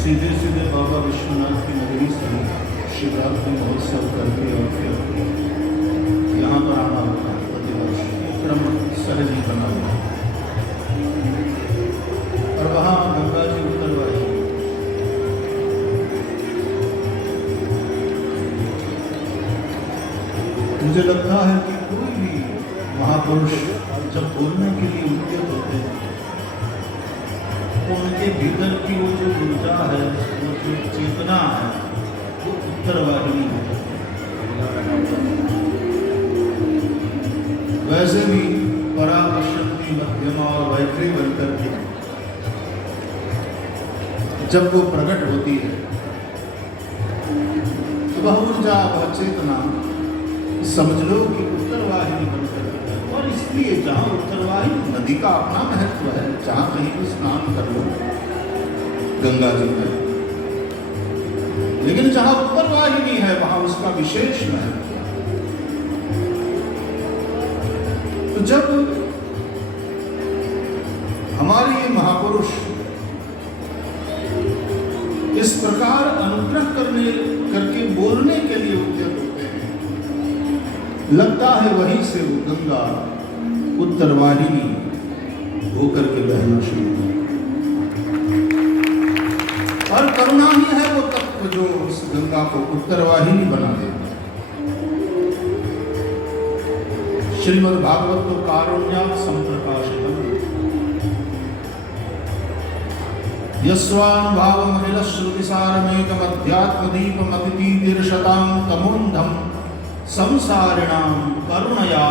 सीधे सीधे बाबा विश्वनाथ की नगरी से शिवरात्रि महोत्सव करके और फिर यहाँ पर आना होता है प्रतिवर्ष, क्रम सहज ही बना हुआ और वहाँ गंगा जी उत्तरवाही। मुझे लगता है कि कोई भी महापुरुष जब बोलने के लिए उद्यत होते हैं तो उनके भीतर की वो जो ऊर्जा है, वो जो चेतना है, वो उत्तरवाहिनी है। वैसे भी पराशक्ति मध्यमा और वैखरी बनकर के जब वो प्रकट होती है तो वह ऊर्जा, वह चेतना समझ लो कि उत्तरवाहिनी बनकर, और इसलिए जहाँ उत्तरवाहिनी नदी का अपना महत्व है, जहाँ कहीं भी स्नान कर लो गंगा जी में, लेकिन जहाँ उत्तरवाहिनी है वहाँ उसका विशेष महत्व है। तो जब हमारे ये महापुरुष इस प्रकार अनुग्रह करके बोलने के लिए उद्यत होते हैं, लगता है वहीं से वो गंगा उत्तरवाहिनी होकर के बहना शुरू है। और करुणा ही है वो तत्व जो उस गंगा को उत्तरवाहिनी बना देता है। श्रीमद् भागवत तो कारुण्यात् संप्रकाशितम् यस्वानुभावमखिल श्रुतिसारमेकम् अध्यात्मदीपम् अतितीर्षतां तमोन्धम् संसारिणां करुणया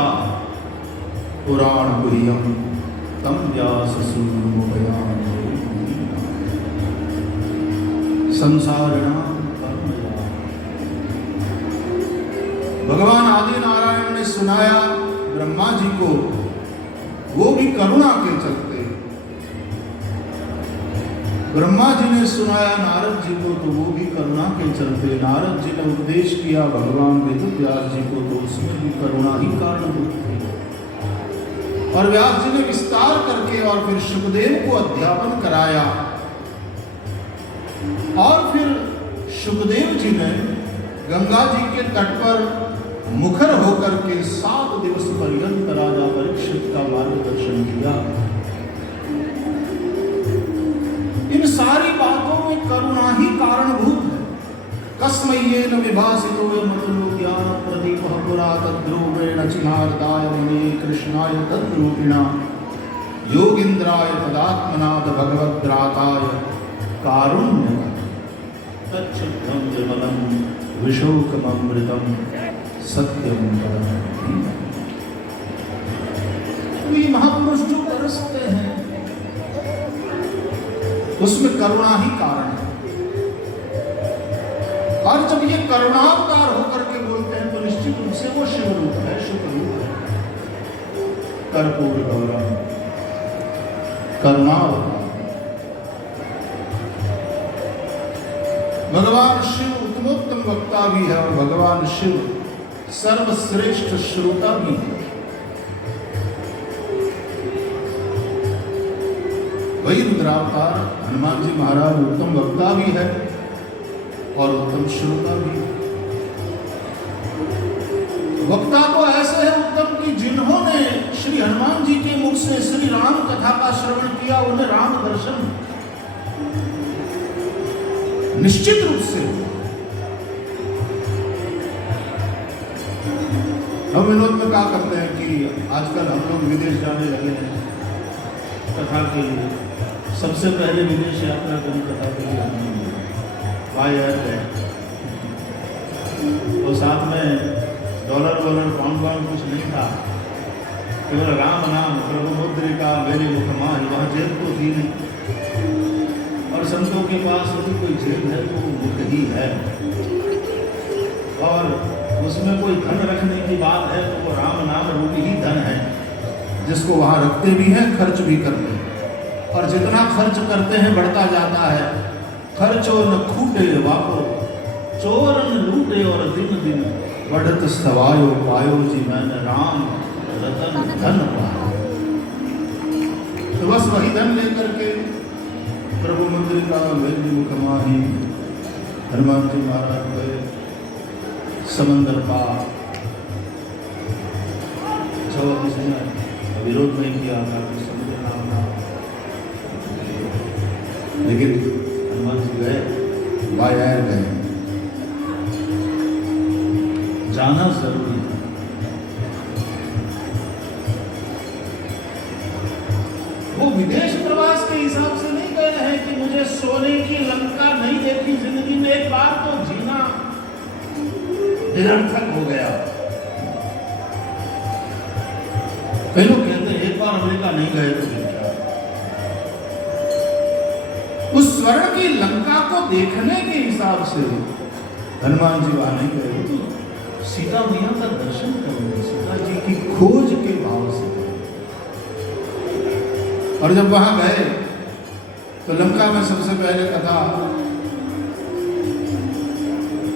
पुराण गुह्यं तम व्याससूनुमुपयामि। संसारिणां करुणया, भगवान आदि नारायण ने सुनाया ब्रह्मा जी को, वो भी करुणा के चलते ब्रह्मा जी ने सुनाया नारद जी को, तो वो भी करुणा के चलते नारद जी ने उपदेश किया भगवान वेद व्यास जी को, तो उसमें भी करुणा ही कारणभूत थी। और व्यास जी ने विस्तार करके और फिर शुकदेव को अध्यापन कराया। और फिर शुकदेव जी ने गंगा जी के तट पर मुखर होकर के 7 दिवस पर्यंत राजा परीक्षित का मार्गदर्शन किया। इन सारी बातों में करुणा ही कारणभूत है। कस्मय्येन विभासितो यमतुलो ज्ञान प्रदीपः पुरा तद्रूपेण चिनार्दाय मुने कृष्णाय तद्रूपिणा योगीन्द्राय तदात्मनाथ भगवद्राताय कारुण्यः तच्छुद्धं विमलं विशोकममृतं सत्यं परम। तो ये महापुरुष जो बरसते हैं उसमें करुणा ही कारण है। और जब ये करुणावतार होकर के बोलते हैं तो निश्चित रूप से वो शिव रूप है, शुभ रूप है, कर्पूर गौरम करुणावतार। भगवान शिव उत्तमोत्तम वक्ता भी है और भगवान शिव सर्वश्रेष्ठ श्रोता भी है। वही रुद्रावतार हनुमान जी महाराज उत्तम वक्ता भी है और उत्तम श्रोता भी। वक्ता तो ऐसे है उत्तम कि जिन्होंने श्री हनुमान जी के मुख से श्री राम कथा का श्रवण किया उन्हें राम दर्शन निश्चित रूप से। हम विनोद में क्या करते हैं कि आजकल हम लोग विदेश जाने लगे हैं कथा के लिए। सबसे पहले विदेश यात्रा करी कथा के लिए हमने बाय एयर गए और साथ में डॉलर पाउंड कुछ नहीं था, केवल राम नाम प्रभु मुद्रिका मेरे मुखमाही। वहाँ जेब तो थी नहीं और संतों के पास यदि कोई जेब है तो वो मुख ही है और उसमें कोई धन रखने की बात है तो वो राम नाम रूपी ही धन है जिसको वहाँ रखते भी हैं, खर्च भी करते हैं। और जितना खर्च करते हैं बढ़ता जाता है। खर्चो न खूटे वापो चोर न लूटे और दिन दिन बढ़त सवायो पायो जी मैंने राम रतन धन पायो। तो बस वही धन लेकर के प्रभु मुद्रिका मेरी मुखमाही हनुमान जी महाराज गए समंदर पार। जो उसने विरोध नहीं किया था कि समुद्र नाम ना, लेकिन हनुमान जी गए वायर गए, जाना जरूरी था। वो विदेश प्रवास के हिसाब से नहीं गए हैं कि मुझे सोने की लंका नहीं देखी जिंदगी में, एक बार तो जीना निरर्थक हो गया। कई लोग कहते हैं एक बार अमेरिका नहीं गए तो क्या। उस स्वर्ण की लंका को देखने के हिसाब से हनुमान जी वहां नहीं गए तो सीता मैया का दर्शन करेंगे, सीता जी की खोज के भाव से। और जब वहां गए तो लंका में सबसे पहले कथा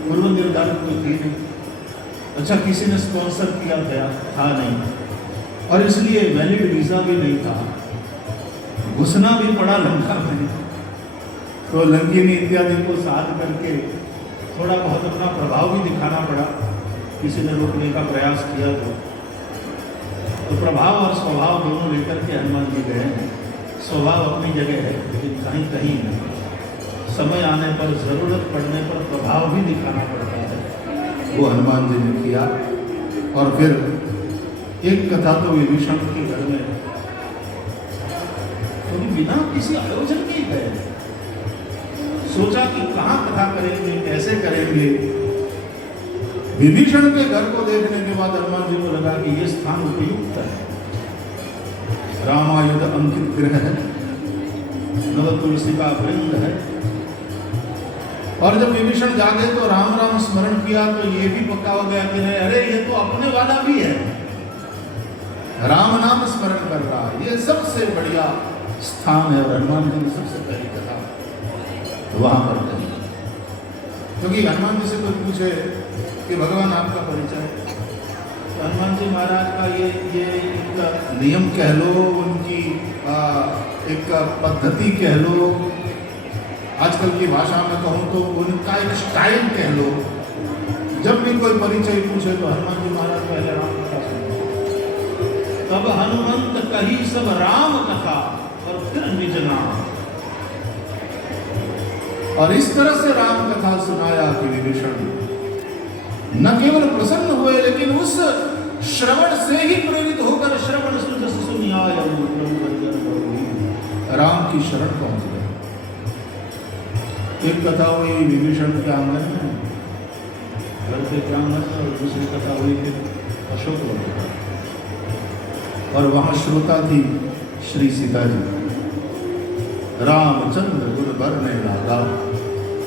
पूर्व निर्धारित कोई थी नहीं। अच्छा किसी ने स्पॉन्सर किया था नहीं और इसलिए वैलिड वीजा भी नहीं था, घुसना भी पड़ा लंका में। तो लंकिनी इत्यादि को साथ करके थोड़ा बहुत अपना प्रभाव भी दिखाना पड़ा। किसी ने रोकने का प्रयास किया तो प्रभाव और स्वभाव दोनों लेकर के हनुमान जी गए हैं। स्वभाव अपनी जगह है लेकिन कहीं कहीं समय आने पर जरूरत पड़ने पर प्रभाव भी दिखाना पड़ता है, वो हनुमान जी ने किया। और फिर एक कथा तो विभीषण के घर में तो बिना किसी आयोजन के गए, सोचा कि कहाँ कथा करेंगे, कैसे करेंगे। विभीषण के घर को देखने के बाद हनुमान जी को लगा कि ये स्थान उपयुक्त है, रामायुध अंकित गृह है, नव तुलसी का वृंद है। और जब विभीषण जागे तो राम राम स्मरण किया तो ये भी पक्का हो गया कि अरे ये तो अपने वाला भी है, राम नाम स्मरण कर रहा है। ये सबसे बढ़िया स्थान है और हनुमान जी ने सबसे पहली कथा वहां पर कहीं, क्योंकि हनुमान जी से कोई पूछे कि भगवान आपका परिचय, तो हनुमान जी महाराज का ये एक नियम कह लो, उनकी एक पद्धति कह लो, आजकल की भाषा में कहूँ तो उनका एक स्टाइल कह लो। जब भी कोई परिचय पूछे तो हनुमान जी महाराज पहले राम कथा सुनते, तब हनुमंत कही सब राम कथा और फिर निज नाम। और इस तरह से राम कथा सुनाया कि विभीषण न केवल प्रसन्न हुए, लेकिन उस श्रवण से ही प्रेरित होकर श्रवण सुनियाय राम की शरण पहुंच गए। एक कथा हुई विभीषण के आंगन में, घर के प्रांगण में, और दूसरी कथा हुई थी अशोक वन पर, और वहां श्रोता थी श्री सीता जी। रामचंद्र गुण बरने लागा,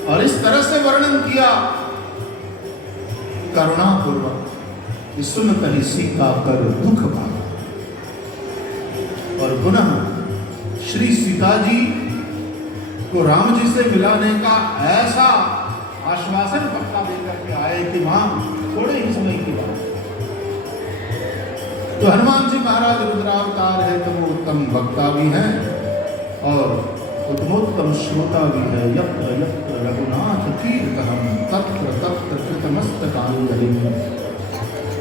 और इस तरह से वर्णन किया करुणापूर्वक, सुन कही सीता कर दुख भागा। और पुनः श्री सीता जी को राम जी से मिलाने का ऐसा आश्वासन पक्का देकर के आए कि वहां थोड़े ही समय की बात। तो हनुमान जी महाराज रुद्रावतार है, तो वो उत्तम वक्ता भी हैं और उत्तमोत्तम श्रोता भी है। यत्र यत्र रघुनाथ कीर्तनम तत्र तत्र कृतमस्तकांजलि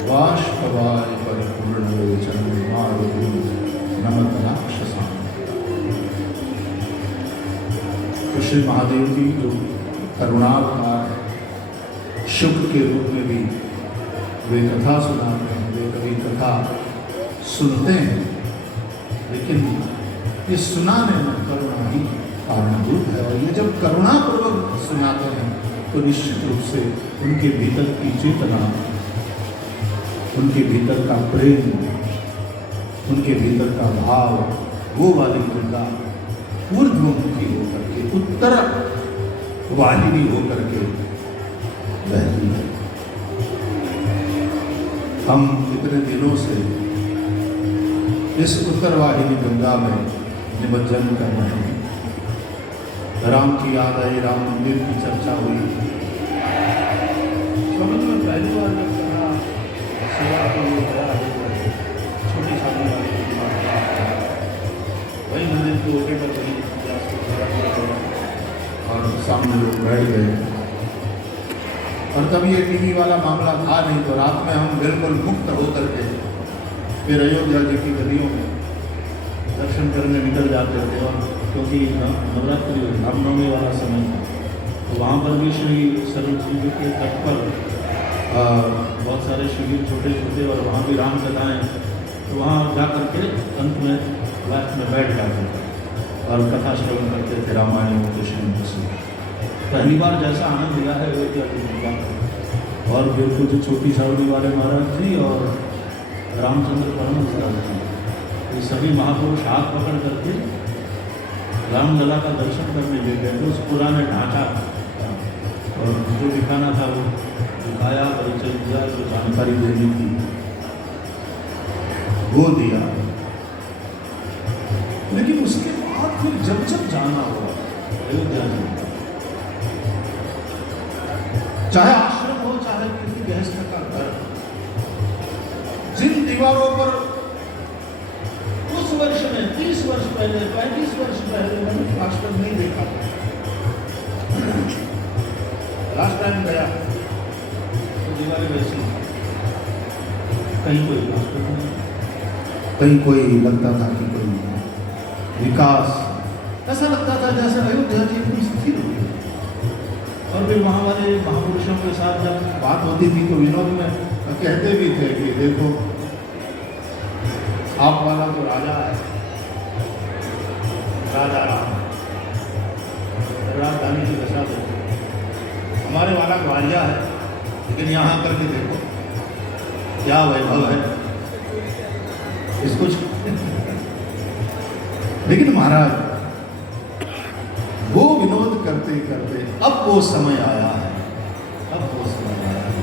बाष्पवारि परिपूर्णलोचन मारुति नमत राक्षसां। तो श्री महादेव जी जो करुणावतार शुक के रूप में भी वे कथा सुनाते हैं, वे कभी कथा सुनते हैं, लेकिन ये सुनाने में करुणा ही कारणभूत है। और ये जब करुणापूर्वक सुनाते हैं तो निश्चित रूप से उनके भीतर की चेतना, उनके भीतर का प्रेम, उनके भीतर का भाव, वो वाली गंगा ऊर्ध्वमुखी होकर के, उत्तर वाहिनी होकर के बहती है। हम इतने दिनों से इस उत्तर वाहिनी गंगा में निमज्जन कर रहे हैं। राम की याद आई, राम मंदिर की चर्चा हुई। समझ में पहली बार जब कहा सेवा को ये गया है, छोटी शादी वाली वही मंदिर के ओटे पर वही और सामने लोग बैठ गए। और तब ये टीवी वाला मामला था नहीं, तो रात में हम बिल्कुल मुक्त होकर के फिर अयोध्या जी की गलियों में दर्शन करने निकल जाते थे। और क्योंकि नवरात्रि रामनवमी वाला समय था, तो वहाँ पर भी श्री सरस्वती जी के तट पर बहुत सारे शिविर छोटे छोटे, और वहाँ भी राम कथाएँ, तो वहाँ जा करके अंत में लास्ट में बैठ जाते थे और कथा श्रवण करते थे रामायण कृष्ण से। पहली बार जैसा आनंद लिया है अयोध्या जी। और फिर कुछ छोटी सावड़ी वाले महाराज जी और रामचंद्र परमहंस जी, ये सभी महापुरुष हाथ पकड़ करके रामलला का दर्शन करने ले गए। तो उस पुराने ढांचा और जो दिखाना था वो दिखाया, परिचय दिया, जो जानकारी देनी थी वो दिया। लेकिन उसके बाद फिर जब जब जाना हुआ अयोध्या जी, चाहे आश्रम हो चाहे किसी गृहस्थ का घर, जिन दीवारों पर उस वर्ष में 30 वर्ष पहले 35 वर्ष पहले मैंने प्लास्टर नहीं देखा था, लास्ट टाइम गया तो दीवारें वैसी, कहीं कोई प्लास्टर नहीं, कहीं कोई लगता था कि कोई विकास, ऐसा लगता था जैसे अयोध्या जी की स्थिर हो गई। और फिर वहाँ वाले महापुरुषों के साथ जब बात होती थी तो विनोद में कहते भी थे कि देखो आप वाला तो राजा है, राजा राम, राजधानी की दशा देखो, हमारे वाला ग्वालिया है, लेकिन यहाँ करके देखो क्या वैभव है इसको। लेकिन महाराज वो विनोद करते करते अब वो समय आया है, अब वो समय आया है,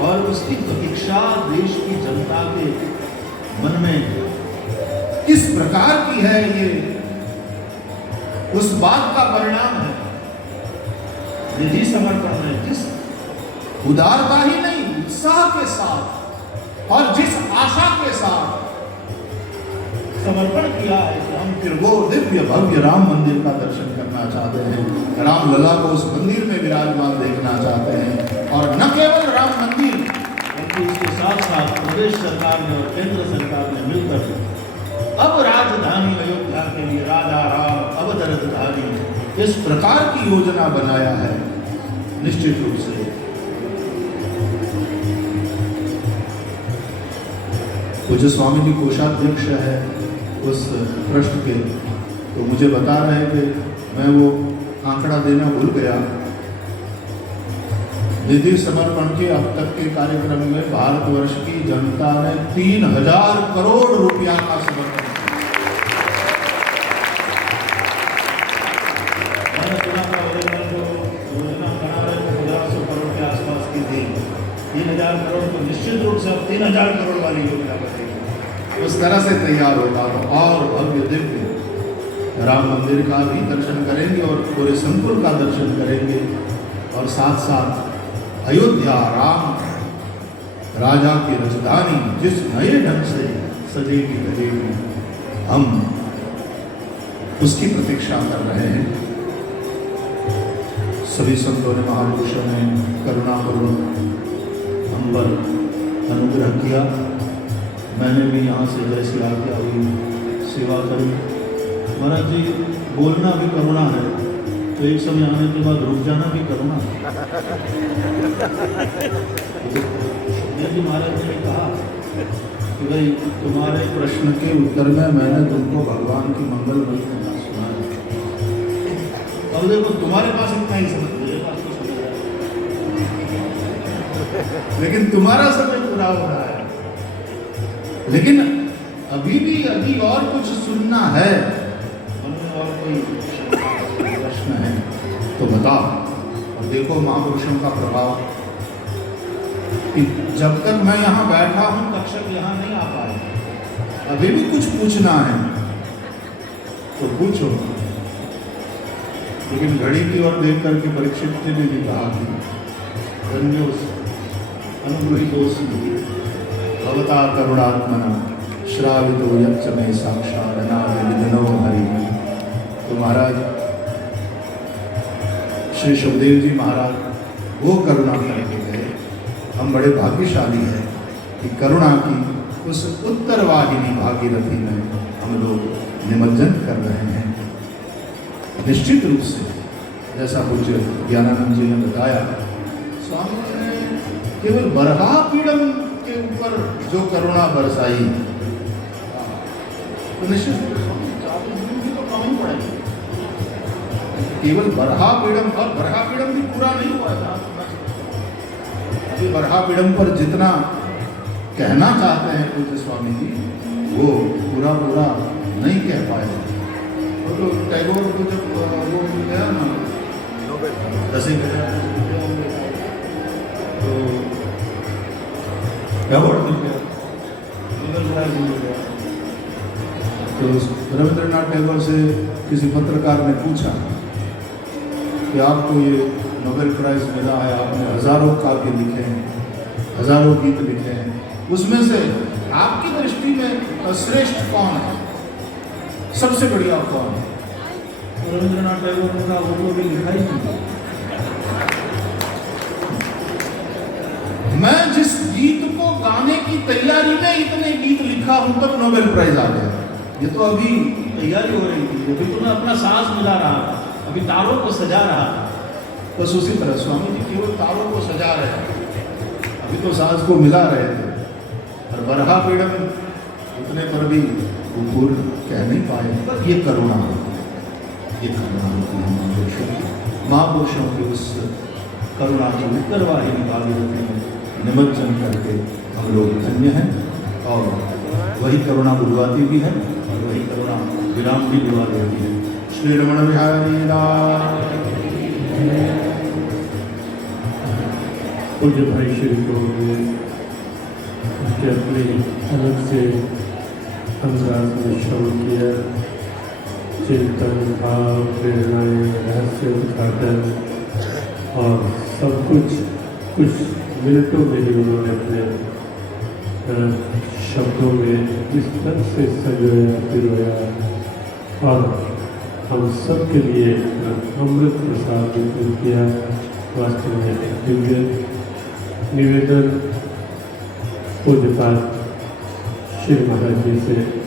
और उसकी प्रतीक्षा देश की जनता के मन में किस प्रकार की है, ये उस बात का परिणाम है उदारता ही नहीं, उत्साह के साथ और जिस आशा के साथ समर्पण किया है कि हम फिर वो दिव्य भव्य राम मंदिर का दर्शन करना चाहते हैं, राम लला को उस मंदिर में विराजमान देखना चाहते हैं। और न केवल राम मंदिर बल्कि इसके साथ साथ प्रदेश सरकार ने और केंद्र सरकार ने मिलकर अब राजधानी अयोध्या के लिए राजा राम अवतरित धानी इस प्रकार की योजना बनाया है। निश्चित रूप से पूज्य स्वामी जी कोषाध्यक्ष है उस ट्रस्ट के, तो मुझे बता रहे थे, मैं वो आंकड़ा देना भूल गया। निधि समर्पण के अब तक के कार्यक्रम में भारतवर्ष की जनता ने 3000 करोड़ रुपया का समर्पण किया। मैंने सुना था जो योजना बना रहे थे 1500 करोड़ के आसपास की थी, 3000 करोड़ को निश्चित रूप से अब 3000 करोड़ वाली योजना बनेगी। उस तरह से तैयार होगा तो और भव्य दिव्य राम मंदिर का भी दर्शन करेंगे और पूरे संकुल का दर्शन करेंगे और साथ साथ अयोध्या राम राजा की राजधानी जिस नए ढंग से सजेगी धजेगी हम उसकी प्रतीक्षा कर रहे हैं। सभी संतों ने महापुरुषों ने करुणापूर्वक हम पर अनुग्रह किया। मैंने भी यहाँ से जैसी आज्ञा हुई सेवा करी। महाराज जी बोलना भी करुणा है, तो एक समय आने के बाद रुक जाना भी करुणा है। जी महाराज ने कहा कि भाई तुम्हारे प्रश्न के उत्तर में मैंने तुमको भगवान की मंगलमयी कथा सुनाई। अब देखो तुम्हारे पास इतना ही समय, मेरे पास तो समय है, लेकिन तुम्हारा समय पूरा हो रहा है। लेकिन अभी भी यदि और कुछ सुनना है, मन में और कोई प्रश्न है तो बताओ। और देखो महापुरुषों का प्रभाव कि जब तक मैं यहाँ बैठा हूँ तक्षक यहाँ नहीं आ पाए, अभी भी कुछ पूछना है तो पूछो। लेकिन घड़ी की ओर देख करके परीक्षित ने भी कहा कि धन्योस अनुग्रहीतोऽस्मि भवता करुणात्मना श्रावितो यच्च मे साक्षात् अनादिनो हरि। तो महाराज श्री सुखदेव जी महाराज वो करुणा करके गए। हम बड़े भाग्यशाली हैं कि करुणा की उस उत्तरवाहिनी भागीरथी में हम लोग निमज्जन कर रहे हैं। निश्चित रूप से जैसा पूज्य ज्ञानानंद जी ने बताया, स्वामी ने केवल बरहापीड़म के ऊपर जो करुणा बरसाई तो निश्चित रूप से 40 दिन की तो कम ही पड़ेगी। केवल बरहापीड़म, और बरहापीड़म भी पूरा नहीं हुआ था। अभी बरहापीड़म पर जितना कहना चाहते हैं पूज्य स्वामी जी वो पूरा पूरा नहीं कह पाए। तो टैगोर को जब वो मिल गया ना 10,000 तो अवार्ड मिल गया, नोबेल प्राइज मिल गया। तो रविंद्रनाथ टैगोर से किसी पत्रकार ने पूछा कि आपको ये नोबेल प्राइज मिला है, आपने हजारों काव्य लिखे हैं, हजारों गीत लिखे हैं, उसमें से आपकी दृष्टि में श्रेष्ठ कौन है, सबसे बढ़िया कौन है? रविंद्रनाथ टैगोर ने कहा वो तो भी लिखा ही नहीं। मैं जिस गीत को गाने की तैयारी में इतने गीत लिखा हूं तब नोबेल प्राइज आ गया। ये तो अभी तैयारी हो रही थी, अभी तो मैं अपना सांस मिला रहा था, अभी तारों को सजा रहा था। बस उसी तरह स्वामी जी केवल तारों को सजा रहे थे, अभी तो सांस को मिला रहे थे। और बरहापीड़म उतने पर भी वो पूर्ण कह नहीं पाए। पर ये करुणा होती है, ये करुणा होती है महापुरुषों की। महापुरुषों की उस करुणा की उत्तरवाहिनी भागीरथी में निमज्जन करके हम लोग धन्य हैं। और वही करुणा बुलवाती भी है और वही करुणा विराम भी बुलवा देती है। श्री रमण बिहारी लाल। पूज्य भाई श्री को अपने अलग से अंदाज में श्रवण किया, चिंतन भाव प्रेरणाएँ रहस्य उद्घाटन और सब कुछ कुछ मिनटों में ही उन्होंने अपने शब्दों में इस तरह से सजाया पिरोया और हम सब के लिए अमृत प्रसाद वितरित किया। वास्तव में दिव्य निवेदन पूज्यपाद श्री महाराज जी से